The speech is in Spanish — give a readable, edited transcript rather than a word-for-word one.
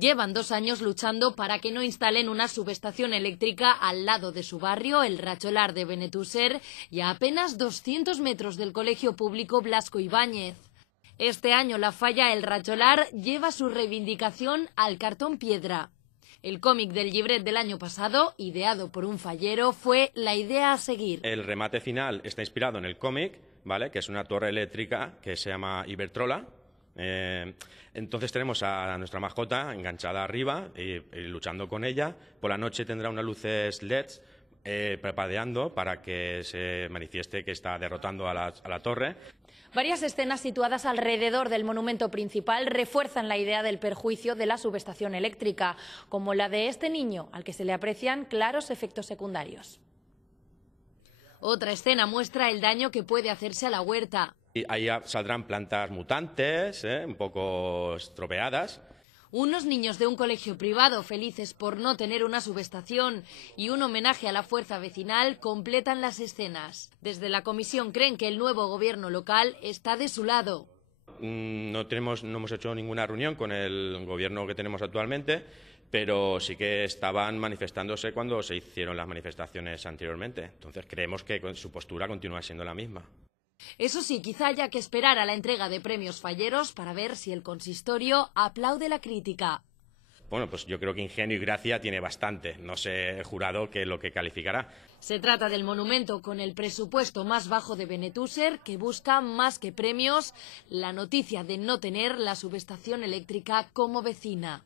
Llevan 2 años luchando para que no instalen una subestación eléctrica al lado de su barrio, el Racholar de Benetússer, y a apenas 200 metros del colegio público Blasco Ibáñez. Este año la falla El Racholar lleva su reivindicación al cartón piedra. El cómic del llibret del año pasado, ideado por un fallero, fue la idea a seguir. El remate final está inspirado en el cómic, ¿vale?, que es una torre eléctrica que se llama Iberdrola. Entonces tenemos a nuestra mascota enganchada arriba y luchando con ella. Por la noche tendrá unas luces LEDs parpadeando para que se manifieste que está derrotando a la torre. Varias escenas situadas alrededor del monumento principal refuerzan la idea del perjuicio de la subestación eléctrica, como la de este niño, al que se le aprecian claros efectos secundarios. Otra escena muestra el daño que puede hacerse a la huerta. Y ahí saldrán plantas mutantes, un poco estropeadas. Unos niños de un colegio privado felices por no tener una subestación y un homenaje a la fuerza vecinal completan las escenas. Desde la comisión creen que el nuevo gobierno local está de su lado. No hemos hecho ninguna reunión con el gobierno que tenemos actualmente, pero sí que estaban manifestándose cuando se hicieron las manifestaciones anteriormente. Entonces creemos que su postura continúa siendo la misma. Eso sí, quizá haya que esperar a la entrega de premios falleros para ver si el consistorio aplaude la crítica. Bueno, pues yo creo que ingenio y gracia tiene bastante. No sé el jurado qué es lo que calificará. Se trata del monumento con el presupuesto más bajo de Benetússer, que busca, más que premios, la noticia de no tener la subestación eléctrica como vecina.